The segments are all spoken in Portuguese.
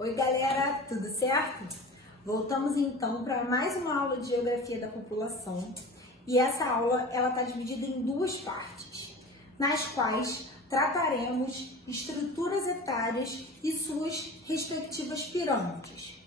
Oi galera, tudo certo? Voltamos então para mais uma aula de Geografia da População e essa aula ela está dividida em duas partes, nas quais trataremos estruturas etárias e suas respectivas pirâmides.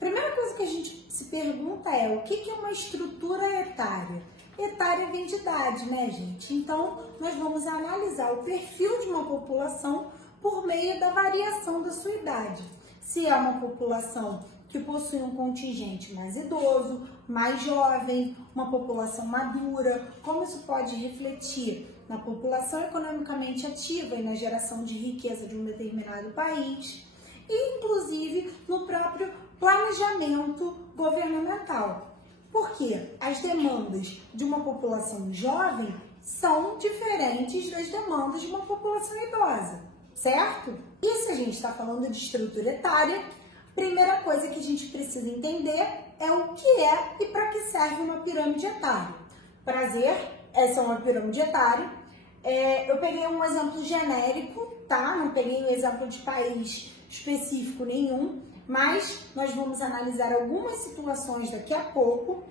Primeira coisa que a gente se pergunta é o que é uma estrutura etária? Etária vem de idade, né, gente? Então, nós vamos analisar o perfil de uma população por meio da variação da sua idade. Se é uma população que possui um contingente mais idoso, mais jovem, uma população madura, como isso pode refletir na população economicamente ativa e na geração de riqueza de um determinado país, e inclusive no próprio planejamento governamental. Porque as demandas de uma população jovem são diferentes das demandas de uma população idosa, certo? E se a gente está falando de estrutura etária, a primeira coisa que a gente precisa entender é o que é e para que serve uma pirâmide etária. Prazer, essa é uma pirâmide etária. Eu peguei um exemplo genérico, tá? Não peguei um exemplo de país específico nenhum, mas nós vamos analisar algumas situações daqui a pouco.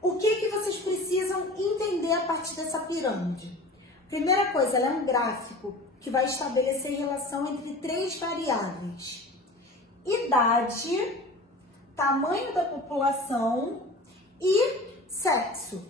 O que vocês precisam entender a partir dessa pirâmide? Primeira coisa, ela é um gráfico que vai estabelecer relação entre três variáveis: idade, tamanho da população e sexo,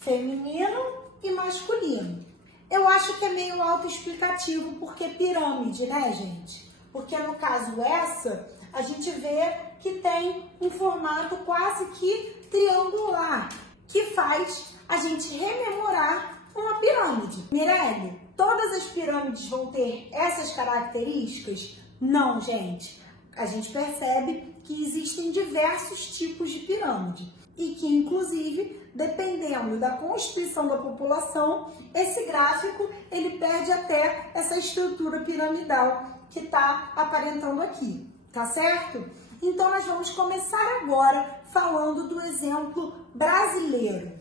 feminino e masculino. Eu acho que é meio autoexplicativo, porque pirâmide, né, gente? Porque no caso essa, a gente vê que tem um formato quase que triangular, que faz a gente rememorar uma pirâmide. Mirelle, todas as pirâmides vão ter essas características? Não, gente. A gente percebe que existem diversos tipos de pirâmide e que, inclusive, dependendo da constituição da população, esse gráfico ele perde até essa estrutura piramidal que está aparentando aqui, tá certo? Então, nós vamos começar agora falando do exemplo brasileiro.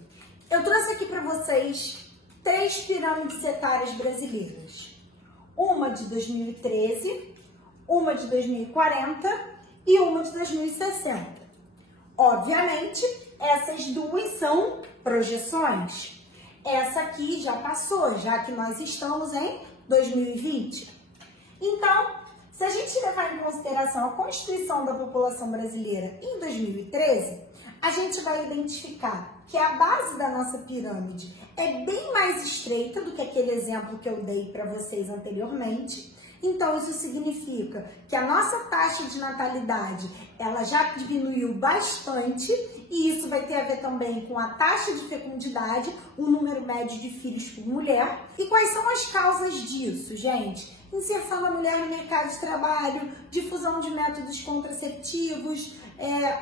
Eu trouxe aqui para vocês três pirâmides etárias brasileiras. Uma de 2013, uma de 2040 e uma de 2060. Obviamente, essas duas são projeções. Essa aqui já passou, já que nós estamos em 2020. Então, se a gente levar em consideração a constituição da população brasileira em 2013, a gente vai identificar que a base da nossa pirâmide é bem mais estreita do que aquele exemplo que eu dei para vocês anteriormente. Então, isso significa que a nossa taxa de natalidade ela já diminuiu bastante e isso vai ter a ver também com a taxa de fecundidade, o número médio de filhos por mulher. E quais são as causas disso, gente? Inserção da mulher no mercado de trabalho, difusão de métodos contraceptivos,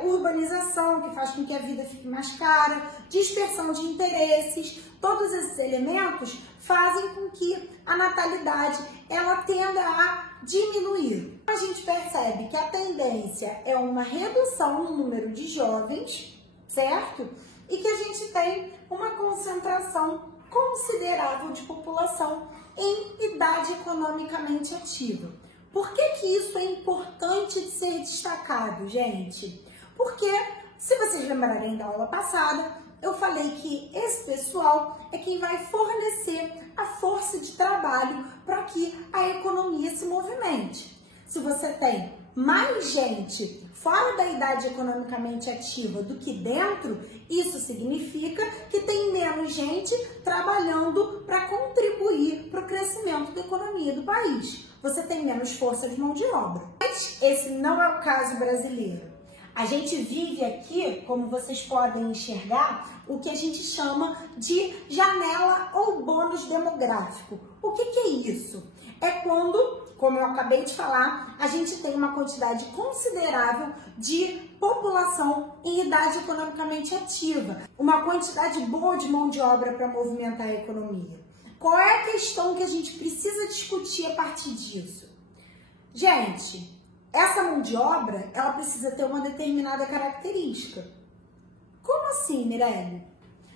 urbanização, que faz com que a vida fique mais cara, dispersão de interesses. Todos esses elementos fazem com que a natalidade ela tenda a diminuir. A gente percebe que a tendência é uma redução no número de jovens, certo? E que a gente tem uma concentração considerável de população em idade economicamente ativa. Por que isso é importante de ser destacado, gente? Porque, se vocês lembrarem da aula passada, eu falei que esse pessoal é quem vai fornecer a força de trabalho para que a economia se movimente. Se você tem mais gente fora da idade economicamente ativa do que dentro, isso significa que tem menos gente trabalhando para contribuir para o crescimento da economia do país. Você tem menos força de mão de obra. Mas esse não é o caso brasileiro. A gente vive aqui, como vocês podem enxergar, o que a gente chama de janela ou bônus demográfico. O que é isso? É quando, como eu acabei de falar, a gente tem uma quantidade considerável de população em idade economicamente ativa, uma quantidade boa de mão de obra para movimentar a economia. Qual é a questão que a gente precisa discutir a partir disso? Gente, essa mão de obra, ela precisa ter uma determinada característica. Como assim, Mirelle?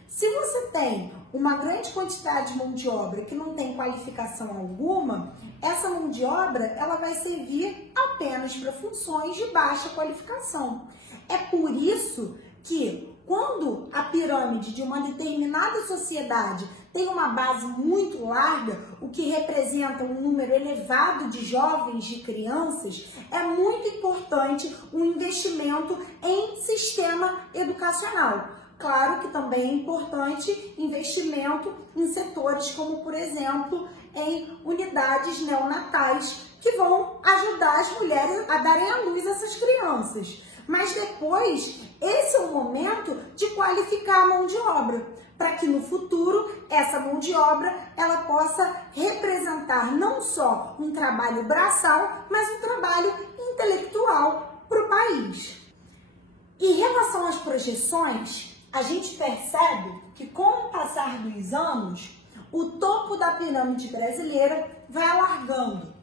Se você tem uma grande quantidade de mão de obra que não tem qualificação alguma, essa mão de obra ela vai servir apenas para funções de baixa qualificação. É por isso que quando a pirâmide de uma determinada sociedade tem uma base muito larga, o que representa um número elevado de jovens, de crianças, é muito importante o investimento em sistema educacional. Claro que também é importante investimento em setores como, por exemplo, em unidades neonatais, que vão ajudar as mulheres a darem à luz a essas crianças. Mas depois, esse é o momento de qualificar a mão de obra, para que no futuro essa mão de obra ela possa representar não só um trabalho braçal, mas um trabalho intelectual para o país. Em relação às projeções, a gente percebe que com o passar dos anos, o topo da pirâmide brasileira vai alargando.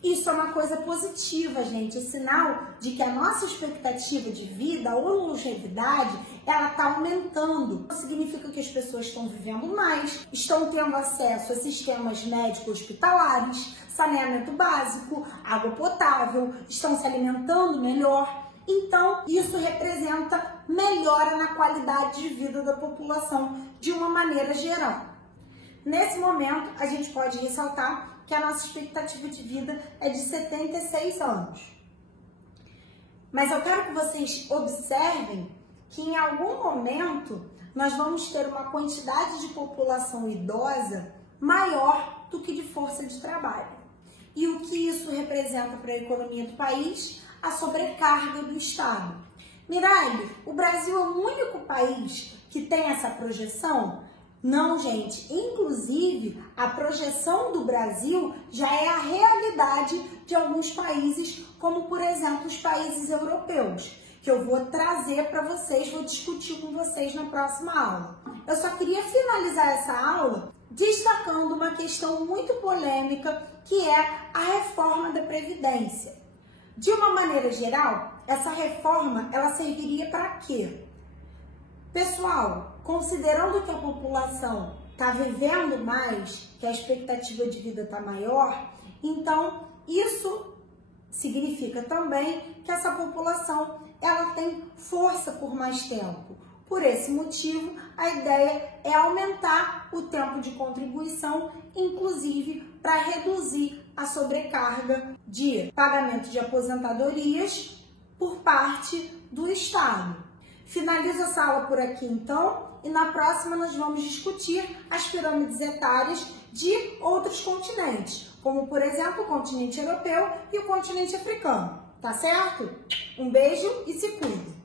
Isso é uma coisa positiva, gente, é sinal de que a nossa expectativa de vida ou longevidade, ela está aumentando. Isso significa que as pessoas estão vivendo mais, estão tendo acesso a sistemas médico-hospitalares, saneamento básico, água potável, estão se alimentando melhor. Então, isso representa melhora na qualidade de vida da população de uma maneira geral. Nesse momento, a gente pode ressaltar que a nossa expectativa de vida é de 76 anos. Mas eu quero que vocês observem que em algum momento nós vamos ter uma quantidade de população idosa maior do que de força de trabalho. E o que isso representa para a economia do país? A sobrecarga do Estado. Miralhe, o Brasil é o único país que tem essa projeção? Não, gente. Inclusive, a projeção do Brasil já é a realidade de alguns países, como, por exemplo, os países europeus, que eu vou trazer para vocês, vou discutir com vocês na próxima aula. Eu só queria finalizar essa aula destacando uma questão muito polêmica, que é a reforma da Previdência. De uma maneira geral, essa reforma, ela serviria para quê? Pessoal, considerando que a população está vivendo mais, que a expectativa de vida está maior, então isso significa também que essa população ela tem força por mais tempo. Por esse motivo, a ideia é aumentar o tempo de contribuição, inclusive para reduzir a sobrecarga de pagamento de aposentadorias por parte do Estado. Finalizo essa aula por aqui, então, e na próxima nós vamos discutir as pirâmides etárias de outros continentes, como, por exemplo, o continente europeu e o continente africano. Tá certo? Um beijo e se cuide!